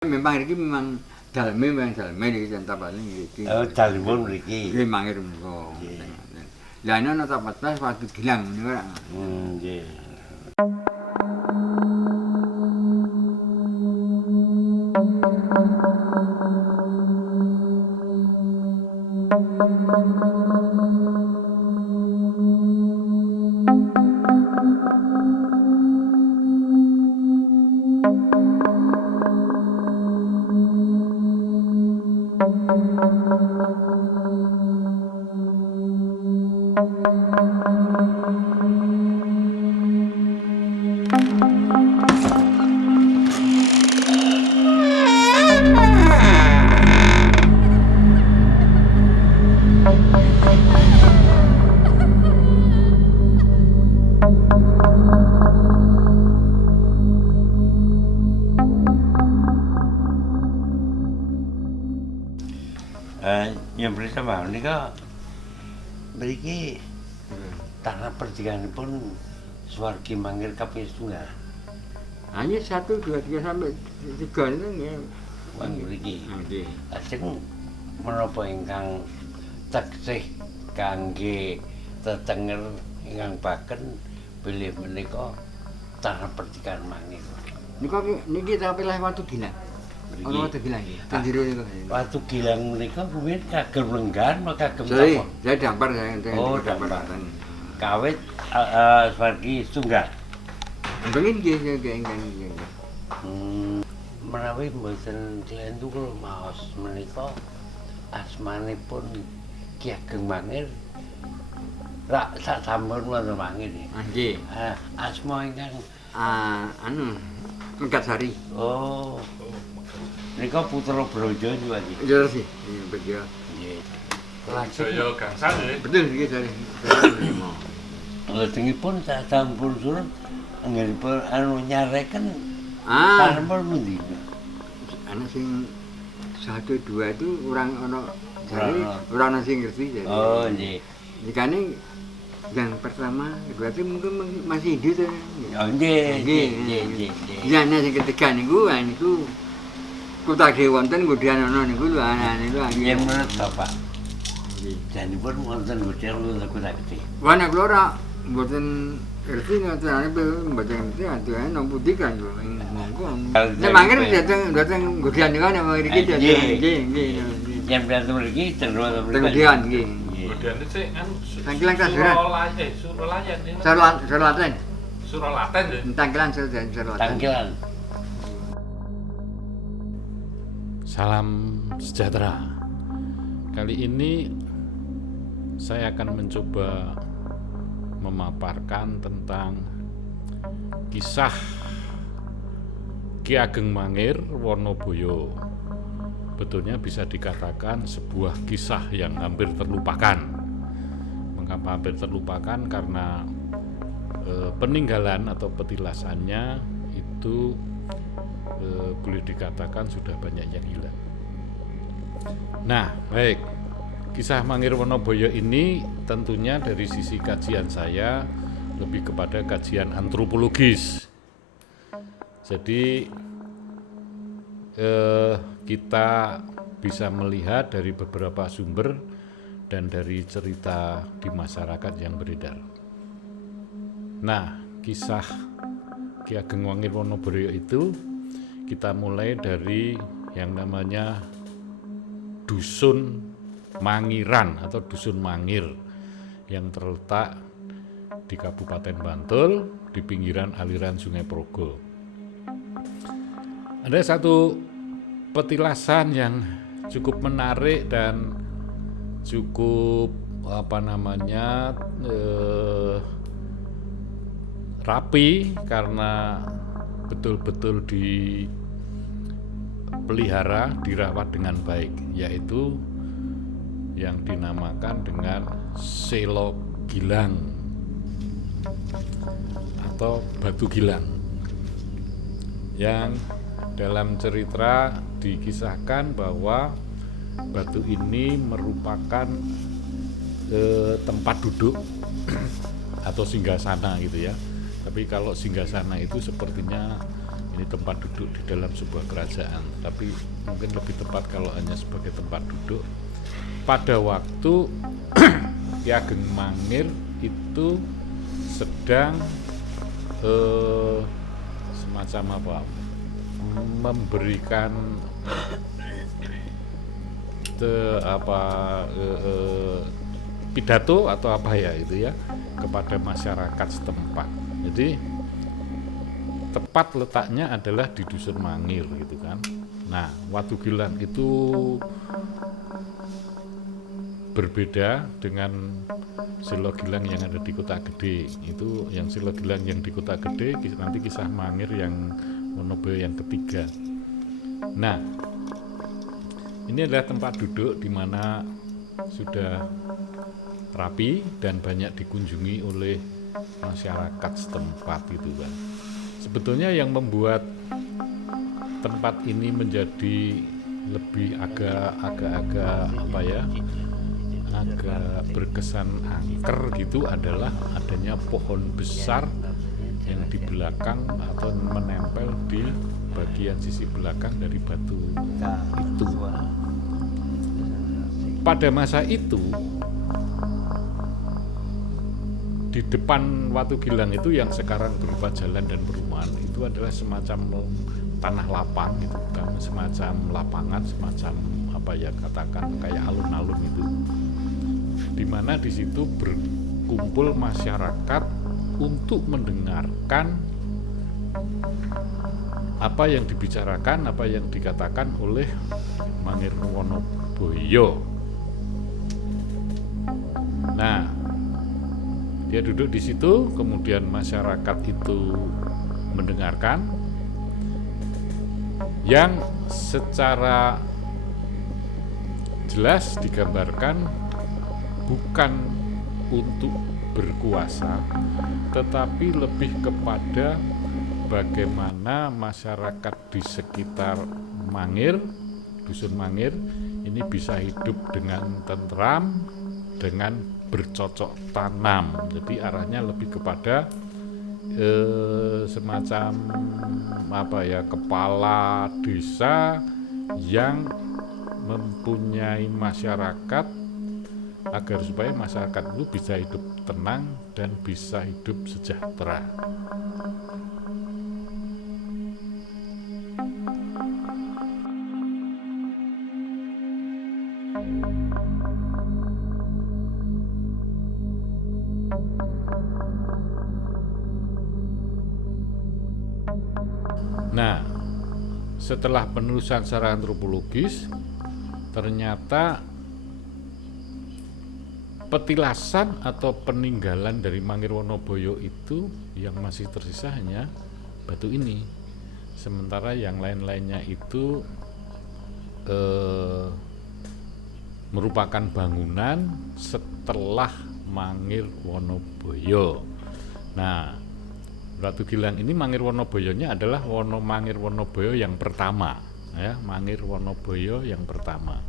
Memang iki memang daleme niki centap paling iki. Oh, dalemipun mriki. Nggih mangir menika. Lah ana 14 waktu Gilang niku ora. Nggih. Yang bersama menika mriki tanah perdikanipun Suwargi Mangir kaping setunggal. Hanya 1, 2, 3 sampai 3 itu nggih. Wong mriki. Nggih. Lajeng menapa ingkang teksih kangge tetenger ingkang baken bilih menika tanah perdikan Mangir. Niki tak pilih waktu Gilang. Ono waktu Gilang iki. Ten jero niku. Waktu Gilang menika rumiyin kagem lenggan apa kagem Saya apa? dampar saya Oh, dampar. Kawit Suwargi setunggal. Mungkin nggih ingkang nggih. Menawi mboten klentu kula maos menika asmanipun Ki Ageng Mangir rak sak sampun wonten Mangir. Nggih. Asma ingkang Anu Megatsari. oh. Nika putra Brojo niku iki. Iya sih, betul. Nggih. Jaya Gangsal nggih. Betul nggih dari. Lajengipun sak sampun surut anggenipun nyareken sampun pundi? Ana sing 1, 2 itu orang ana jare ora ana sing ngerti jadi. Oh, nggih. Jikane yang pertama, kedua itu mungkin masih hidup tuh. Oh, nggih, nggih. Ya ana sing ketiga niku kutake wonten nggodhan ana niku lho anane niku. Yen menurut Bapak, Nggih. janipun wonten godhel kula gede. Wana kula ora mboten ngerti ngaturane mboten ngerti aturan nang pundi kan lho monggo. Nek mangir dateng nggodhan niku nek mriki nggih. Yen berantem mriki cenderung Nggodhan nggih. Godhane sik anu Tangkilan Kasuran. Suralayan ini. Suralaten. Suralaten nggih. Tangkilan Suralaten. Tangkilan. Salam sejahtera. Kali ini saya akan mencoba memaparkan tentang kisah Ki Ageng Mangir Wonoboyo. Betulnya bisa dikatakan sebuah kisah yang hampir terlupakan. Mengapa hampir terlupakan? Karena peninggalan atau petilasannya itu boleh dikatakan sudah banyak yang hilang. Nah, baik. Kisah Mangir Wonoboyo ini tentunya dari sisi kajian saya lebih kepada kajian antropologis. Jadi kita bisa melihat dari beberapa sumber dan dari cerita di masyarakat yang beredar. Nah, kisah Ki Ageng Mangir Wonoboyo itu kita mulai dari yang namanya Dusun Mangiran atau Dusun Mangir yang terletak di Kabupaten Bantul di pinggiran aliran Sungai Progo. Ada satu petilasan yang cukup menarik dan cukup rapi karena betul-betul dipelihara, dirawat dengan baik, yaitu yang dinamakan dengan Selo Gilang atau Batu Gilang, yang dalam cerita dikisahkan bahwa batu ini merupakan tempat duduk atau singgasana gitu ya. Tapi kalau singgasana itu sepertinya ini tempat duduk di dalam sebuah kerajaan, tapi mungkin lebih tepat kalau hanya sebagai tempat duduk pada waktu Ki Ageng Mangir itu sedang semacam apa, memberikan pidato atau apa ya itu ya kepada masyarakat setempat. Jadi tepat letaknya adalah di Dusun Mangir gitu kan. Nah, Watu Gilang itu berbeda dengan Silo Gilang yang ada di Kota Gede. Itu yang Silo Gilang yang di Kota Gede, nanti kisah Mangir yang Wonoboyo yang ketiga. Nah, ini adalah tempat duduk di mana sudah rapi dan banyak dikunjungi oleh masyarakat setempat itu kan. Sebetulnya yang membuat tempat ini menjadi lebih agak apa ya, agak berkesan angker gitu adalah adanya pohon besar yang di belakang atau menempel di bagian sisi belakang dari batu itu. Pada masa itu di depan Watu Gilang itu yang sekarang berupa jalan dan perumahan itu adalah semacam tanah lapang gitu kan, semacam lapangan, semacam apa ya, katakan kayak alun-alun itu, di mana di situ berkumpul masyarakat untuk mendengarkan apa yang dibicarakan, apa yang dikatakan oleh Mangir Wonoboyo. Nah, dia duduk di situ, kemudian masyarakat itu mendengarkan, yang secara jelas digambarkan bukan untuk berkuasa, tetapi lebih kepada bagaimana masyarakat di sekitar Mangir, Dusun Mangir, ini bisa hidup dengan tentram, dengan bercocok tanam. Jadi arahnya lebih kepada semacam apa ya, kepala desa yang mempunyai masyarakat agar supaya masyarakat itu bisa hidup tenang dan bisa hidup sejahtera. Nah, setelah penelusuran secara antropologis, ternyata petilasan atau peninggalan dari Mangir Wonoboyo itu yang masih tersisa hanya batu ini. Sementara yang lain-lainnya itu merupakan bangunan setelah Mangir Wonoboyo. Nah, Watu Gilang ini Mangir Wonoboyonya adalah Mangir Wonoboyo yang pertama, ya, Mangir Wonoboyo yang pertama.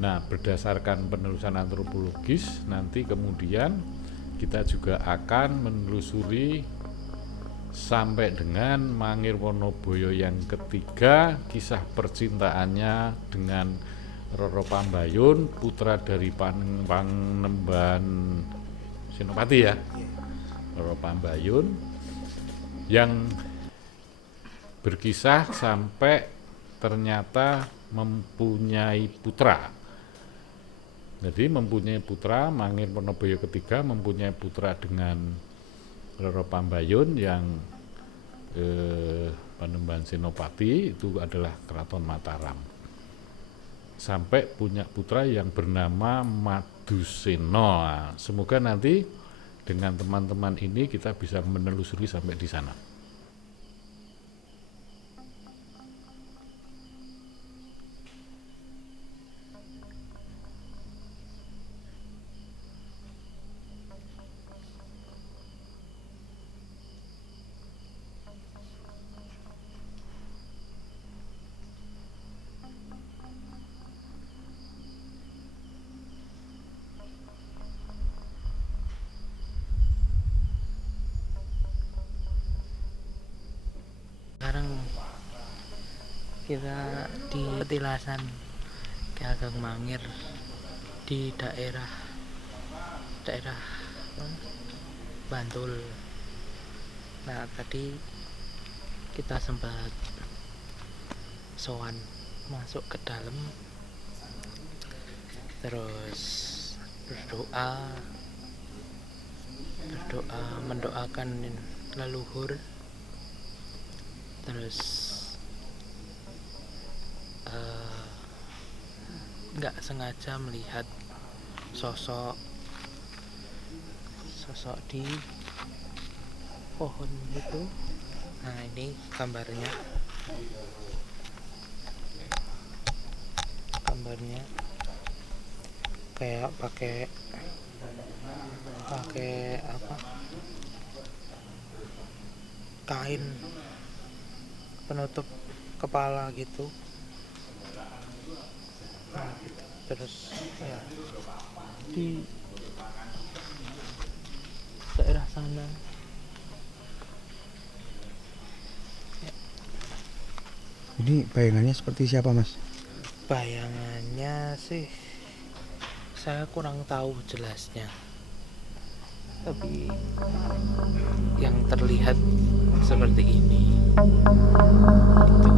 Nah, berdasarkan penelusuran antropologis, nanti kemudian kita juga akan menelusuri sampai dengan Mangir Wonoboyo yang ketiga, kisah percintaannya dengan Roro Pambayun, putra dari Panembahan Senopati ya, Roro Pambayun, yang berkisah sampai ternyata mempunyai putra. Jadi mempunyai putra, Mangir Wonoboyo ketiga mempunyai putra dengan Roro Pambayun yang Panembahan Senopati, itu adalah Keraton Mataram. Sampai punya putra yang bernama Maduseno. Nah, semoga nanti dengan teman-teman ini kita bisa menelusuri sampai di sana. Kita di petilasan Ki Ageng Mangir di daerah Bantul. Nah, tadi kita sempat sowan masuk ke dalam, terus berdoa mendoakan leluhur, terus nggak sengaja melihat sosok di pohon itu. Nah, ini gambarnya kayak pakai apa, kain penutup kepala gitu. Nah, gitu. Terus ya di daerah sana ya. Ini bayangannya seperti siapa, Mas? Bayangannya sih saya kurang tahu jelasnya, tapi yang terlihat seperti ini gitu.